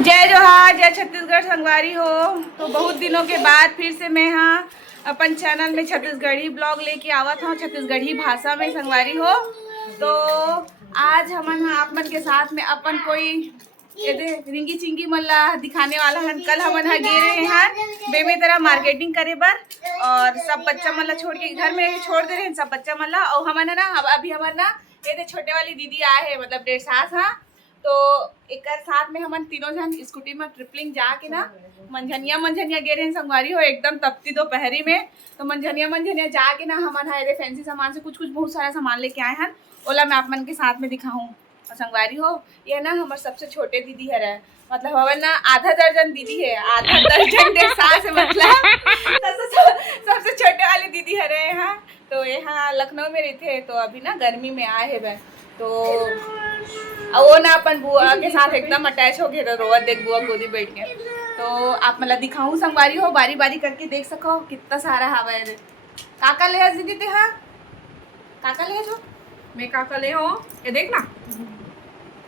जय जोहार, जय छत्तीसगढ़ संगवारी हो। तो बहुत दिनों के बाद फिर से मैं यहाँ अपन चैनल में छत्तीसगढ़ी ब्लॉग लेके आवत हूँ, छत्तीसगढ़ी भाषा में संगवारी हो। तो आज हमन आप मन के साथ में अपन कोई रिंगी चिंगी मल्ला दिखाने वाला है। कल हमन गे रहे हैं बेमे तरह मार्केटिंग करे बर, और सब बच्चा मन ला छोड़ के घर में छोड़ दे रहे हैं सब बच्चा मन ला। और हमन ना अभी हमन ना ये छोटे वाली दीदी आए है, मतलब 1.5 साल। हाँ, तो एक साथ में हमन तीनों जन स्कूटी में ट्रिपलिंग जाके ना मंझनिया गे रहे हैं संगवारी हो, एकदम तपती दोपहरी में। तो मंझनिया जाके ना हमन है फैंसी सामान से कुछ बहुत सारा सामान लेके आए हैं। ओला मैं आप मन के साथ में दिखाऊं संगवारी हो। ये ना हमारे सबसे छोटे दीदी है, मतलब हवन ना आधा दर्जन दीदी है, आधा दर्जन 1.5 साल से मतलब सबसे छोटे वाली दीदी है रहे हैं। तो यहाँ लखनऊ में रहते हैं, तो अभी ना गर्मी में आए है। तो वो ना अपन बुआ के साथ एकदम अटैच हो गए, तो रोवत देख बुआ गोदी बैठ के। तो आप मतलब दिखाऊं संगवारी हो, बारी बारी करके देख सको कितना सारा हवा है। काका ले दीदी ते हाँ काका ले जो मैं काका ले हो, ये देख ना,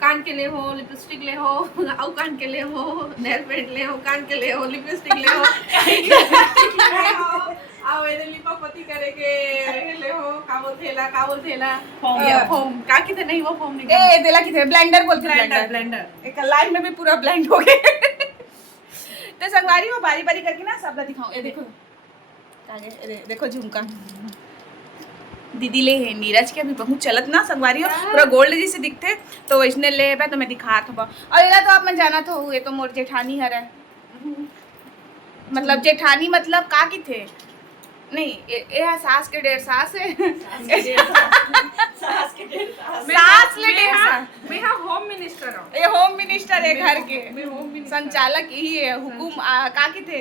कान के ले हो, लिपस्टिक ले हो, आउ कान के ले हो, नेल पेंट ले हो, कान के ले हो, लिपस्टिक ले हो, आओ ये लिपापति करे के ले हो, काबो थेला फोम का किते नहीं वो फोम नहीं ए देला किथे ब्लेंडर बोलते हैं, ब्लेंडर एक लाइफ में भी पूरा ब्लेंड हो गए। तो संगवारी हो बारी बारी करके ना सब दिखाऊं। ये देखो आगे देखो झुमका दीदी ले है नीरज के, अभी बहुत चलत ना संगवारी हो, पूरा गोल्ड जैसे दिखते। तो वैसने ले है तो मैं दिखात हूँ। और ये तो आप मन जाना तो ये तो मोर जेठानी है, मतलब जेठानी मतलब का की थे नहीं ये सास के 1.5 सास है, सास ले 1.5 साल। मैं हाँ होम मिनिस्टर हूँ, ये होम मिनिस्टर है घर के, मैं होम मिनिस्टर संचालक यही है। हुकुम का की थे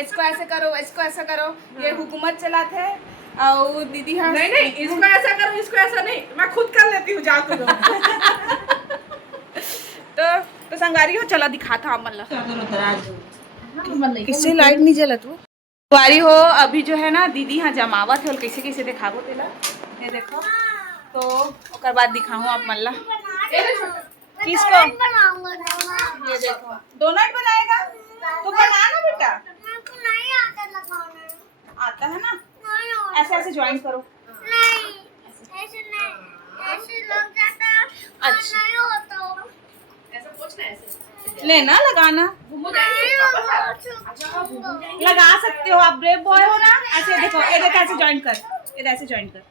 इसको ऐसे करो, इसको ऐसा करो, ये हुकूमत चलाते है। और दीदी हाँ नहीं इसको ऐसा करो, इसको ऐसा नहीं, मैं खुद कर लेती हूँ, जा तू। तो संगारी हो चला दिखाता हम मतलब किससे लाइट नहीं जलत वो संगवारी हो। अभी जो है ना दीदी हाँ जमावत है, और कैसे कैसे दिखाबो तेला ये देखो। तो ओकर बाद दिखाऊं आप मल्ला किसको, ये देखो डोनट बनाएगा तो बनाना बेटा, आता है ना। ऐसे ऐसे ज्वाइन करो, अच्छा लेना लगाना लगा सकते हो आप, ब्रेव बॉय हो ना। ऐसे देखो ये देखो ऐसे ज्वाइन कर, ये ऐसे ज्वाइन कर,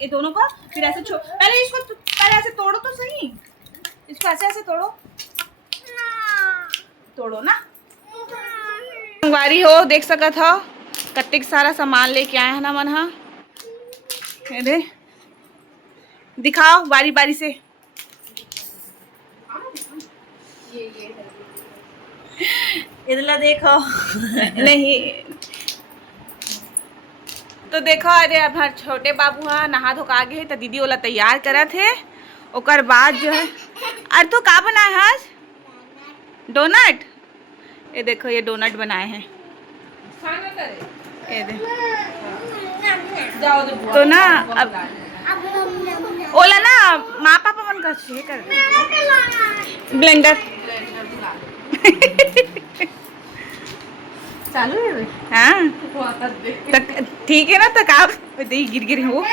ये दोनों को फिर ऐसे पहले इसको पहले ऐसे तोड़ो तो सही, इसको ऐसे ऐसे तोड़ो ना। संगवारी हो देख सका था कत्तिक सारा सामान लेके आए हैं ना मन। हाँ ये दिखाओ बारी बारी से। इधर देखो नहीं तो देखो, अरे अब हर छोटे बाबू हाँ नहा धोका गए तो दीदी वाला तैयार करा थे। ओकर बाद जो है अरे तो का बनाए है आज डोनट, ये देखो ये डोनट बनाए हैं ये दे। तो ना अब ओला ना माँ पापा मन का कर ब्लेंडर चालू है। हाँ ठीक है ना, तक आप गिर हो।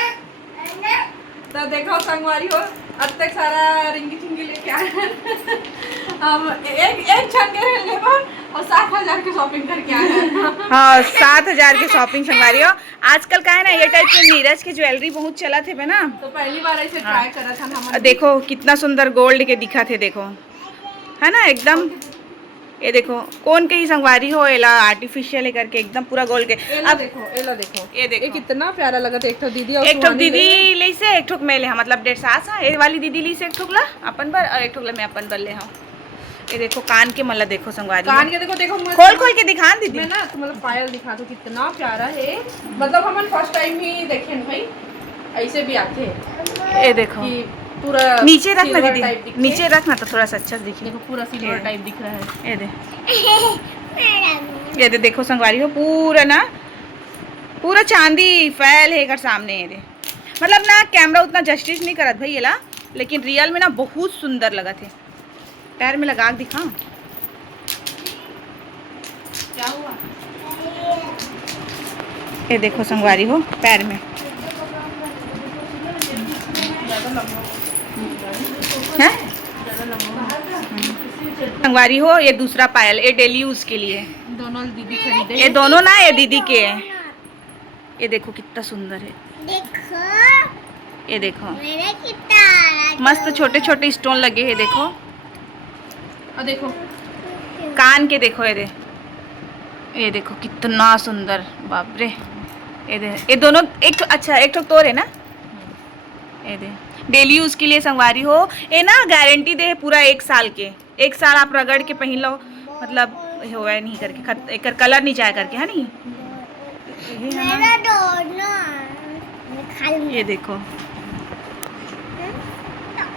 तो देखो संगवारी हो, अब तक सारा रिंगी चिंगी लेके आए हैं। हम एक छन के रहने पर और 7,000 की शॉपिंग करके आए हैं। हाँ 7,000 की शॉपिंग संगवारी हो। आजकल का है ना ये टाइप के नीरज की ज्वेलरी बहुत चला थे ना, तो पहली बार ऐसे ट्राई करा था हम। देखो कितना सुंदर गोल्ड के दिखा थे, देखो है ना एकदम। ये देखो कौन के ही संगवारी हो, एला आर्टिफिशियल करके एकदम पूरा गोल्ड के। अब देखो ये देखो ये कितना प्यारा लगा था। एक ठो दीदी और एक ठोक दीदी ले से एक ठोक मैं ले हाँ, मतलब 1.5 साल सा ये वाली दीदी ली से एक ठोक ला अपन पर, और एक ठोक ला मैं अपन पर ले हाँ। ये देखो कान के मतलब देखो संगवारी कान के देखो खोल के दिखा दीदी। मैं ना तो मतलब पायल दिखा दो कितना प्यारा है, मतलब हम फर्स्ट टाइम ही देखे भाई, ऐसे भी आते हैं। ये देखो पूरा नीचे रखना दीदी, नीचे रखना तो थोड़ा सा अच्छा दिखे। देखो पूरा सिल्वर टाइप दिख रहा है। ये दे देखो संगवारी हो पूरा ना पूरा चांदी फैल है कर सामने। ये दे मतलब ना कैमरा उतना जस्टिस नहीं करत भाई ये ला, लेकिन रियल में ना बहुत सुंदर लगा थे। पैर में लगा के दिखा क्या हुआ? ये देखो संगवारी हो पैर में है संगवारी हो। ये दूसरा पायल, ये डेली यूज के लिए। दोनों दीदी खरीदे। ये दोनों ना ये दीदी के हैं। ये देखो कितना सुंदर है। देखो ये देखो मेरे कितना मस्त छोटे छोटे स्टोन लगे हैं। देखो और देखो कान के देखो ये देखो कितना सुंदर। बाप रे ये दोनों एक अच्छा एक तो है ना। ये दे डेली यूज के लिए संगवारी हो। ये ना गारंटी दे है पूरा 1 साल के। 1 साल आप रगड़ के पहन लो, मतलब हो नहीं करके एक कलर नहीं जाए करके है नहीं। मेरा दोनों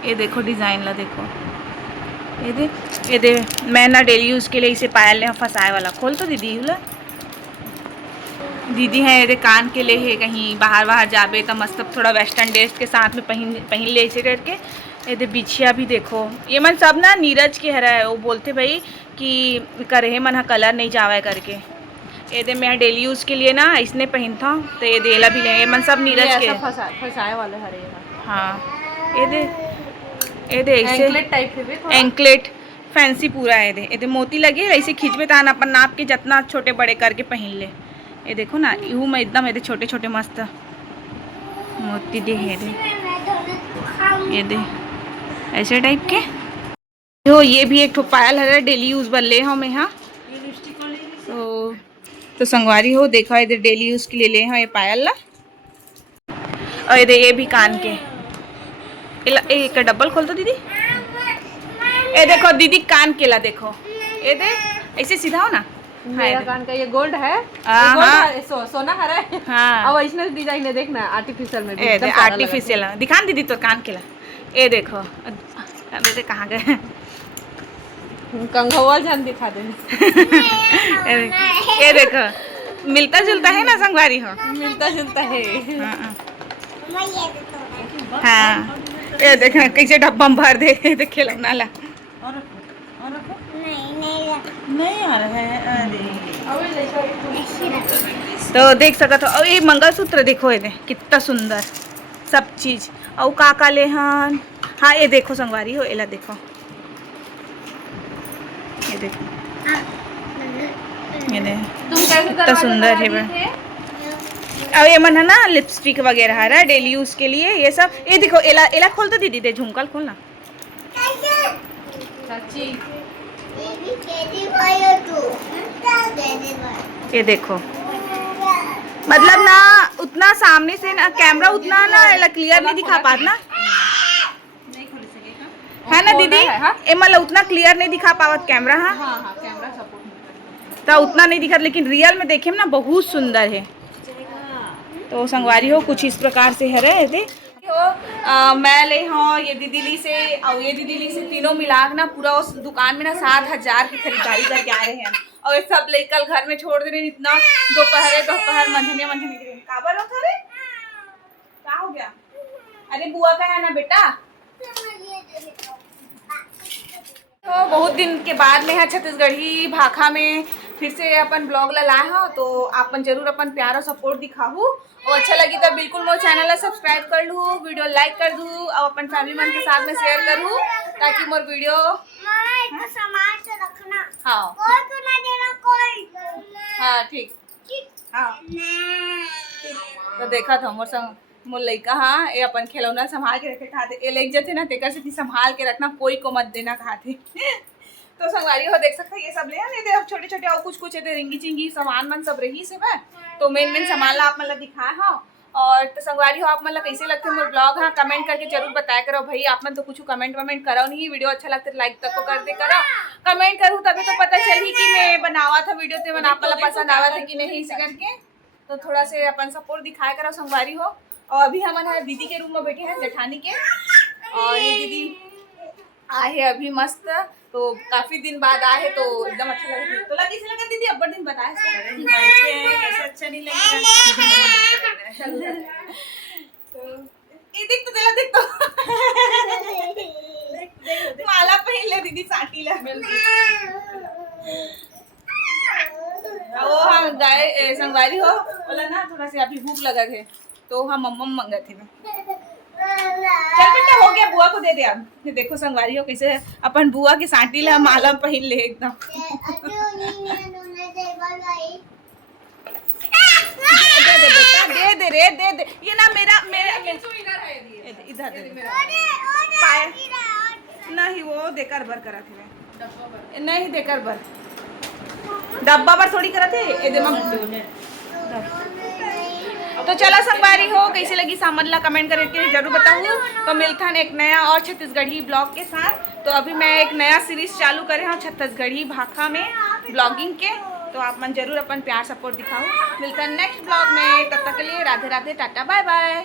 ये देखो डिजाइन ला देखो। ये दे मैं ना डेली यूज के लिए इसे पायल ले फंसाए वाला। खोल तो दीदी ला। दीदी है ये कान के लिए है, कहीं बाहर जाबे तो मस्त थोड़ा वेस्टर्न ड्रेस के साथ में पहन ले इसे करके। ये बिछिया भी देखो। ये मन सब ना नीरज के हरा है। वो बोलते भाई कि करे मन हा कलर नहीं जावे करके। ये दे मैं डेली यूज के लिए ना इसने पहनता तो ये देला भी ले। ये मन सब नीरज के फसाए वाले हरे। हाँ ये दे ऐसे एंकलेट टाइप के भी थोड़ा। एंकलेट फैंसी पूरा है। ये दे मोती लगे ऐसे खींचबे तान अपन नाप के जितना छोटे बड़े करके पहन ले। ये देखो ना यूँ में एकदम ये छोटे छोटे मस्त मोती दे है ये दे ऐसे टाइप के हो। ये भी एक ठो पायल है डेली यूज बल्ले हो में। हाँ तो संगवारी हो देखा इधर डेली यूज के लिए ले हाँ ये पायल ला। और ये भी कान के एक डबल खोल दो दीदी। ये देखो दीदी कान केला देखो। ये दे ऐसे सीधा हो ना। मेरा कान का ये गोल्ड है। हाँ सोना हरा है। हाँ अब इसमें डिजाइन है देखना आर्टिफिशियल में भी ये एकदम प्यारा लगा। आर्टिफिशियल दिखा दीदी तो कान केला। ये देखो अरे कहाँ गए कंघवा जान दिखा दे। ये देखो मिलता जुलता है ना संगवारी हो। मिलता जुलता है। हाँ ये देखना कैसे डब्बा में भर दे खिलौना ला। नहीं आ रहा है। तो देख सकते हो। और ये मंगलसूत्र देखो ये कितना सुंदर सब चीज। और काका ले हन। हाँ ये देखो संगवारी हो एला देखो। ये देखो ये दे तुम कैसे कितना सुंदर है बे। अब ये मन है ना लिपस्टिक वगैरह है डेली यूज के लिए ये सब। ये देखो एला खोल तो दीदी दे झुमकल खोलना। चाची ये देखो मतलब ना उतना सामने से ना कैमरा उतना ना क्लियर नहीं दिखा पाता ना है ना दीदी। ये मतलब उतना क्लियर नहीं दिखा पावत कैमरा। हाँ हाँ कैमरा सपोर्ट तो उतना नहीं दिखा, लेकिन रियल में देखे ना बहुत सुंदर है। तो संगवारी हो कुछ इस प्रकार से है रहे थे मैं ले हाँ ये दीदी ली से और ये दीदी ली से तीनों मिला ना पूरा उस दुकान में ना 7,000 की खरीदारी करके आ रहे हैं। और ये सब ले कल घर में छोड़ दे रहे इतना दोपहर मंझने काबर हो अरे क्या हो गया। अरे बुआ का है ना बेटा। तो बहुत दिन के बाद में है छत्तीसगढ़ी भाखा में फिर से अपन ब्लॉग ला लाए हो। तो आपन जरूर अपन प्यार और सपोर्ट दिखाहू और अच्छा लगी तो बिल्कुल मोर चैनल ला सब्सक्राइब कर लू, वीडियो लाइक कर दू और अपन फैमिली मन के साथ में शेयर करूँ ताकि मोर वीडियो सामान से रखना। हाँ कोई को ना देना कोई। हाँ ठीक हाँ तो देखा था मोर संग मोर लइका। हाँ ये अपन खिलौना संभाल के रखे खाते ये लेक जाते ना तेकर से संभाल के रखना कोई को मत देना खाते। तो संगवारी हो देख सकते ये सब ले नहीं दे छोटे छोटे और कुछ है रिंगी चिंगी सामान मन सब रही से है। तो मेन सामान ला आप मतलब दिखाए हाँ। और तो संगवारी हो आप मतलब कैसे लगते हैं मोर ब्लॉग। हाँ कमेंट करके जरूर बताया करो भाई। आप मन तो कुछ कमेंट करो नहीं। वीडियो अच्छा लगता है लाइक तक को कर दे करो कमेंट करूँ तभी तो पता चली कि मैं बनावा था वीडियो से मन आप मतलब पसंद आवा था कि नहीं इसे करके। तो थोड़ा से अपन सपोर्ट दिखाया करो संगवारी हो। और अभी हम दीदी के रूम में बैठे हैं जेठानी के और ये दीदी आए है अभी मस्त। तो काफी दिन बाद आए तो एकदम अच्छा लगा। तो कैसे लगा दीदी अब दिन बताए कैसे अच्छा नहीं लगा। देख तो दिला देख तो माला पहन ले दीदी साटी ला। संगवारी हो बोला ना थोड़ा सा अभी भूख लगा है तो हम मम्म मंगा थे चल बेटा हो गया बुआ को दे दे अब ये देखो संगवारी हो कैसे अपन बुआ की सांटी ला माला पहन ले एकदम दे दे बेटा दे दे रे दे दे ये ना मेरा मेरा इधर दे दे पाए नहीं वो देकर भर करा थे नहीं देकर भर डब्बा पर थोड़ी करा थे ए दे मम्मी तो चलो संगवारी हो कैसी लगी सामन ला कमेंट करके जरूर बताऊँ तो मिलता है एक नया और छत्तीसगढ़ी ब्लॉग के साथ तो अभी मैं एक नया सीरीज चालू करे हूँ छत्तीसगढ़ी भाषा में ब्लॉगिंग के तो आप मन जरूर अपन प्यार सपोर्ट दिखाओ मिलता है नेक्स्ट ब्लॉग में तब तक के लिए राधे राधे टाटा बाय बाय।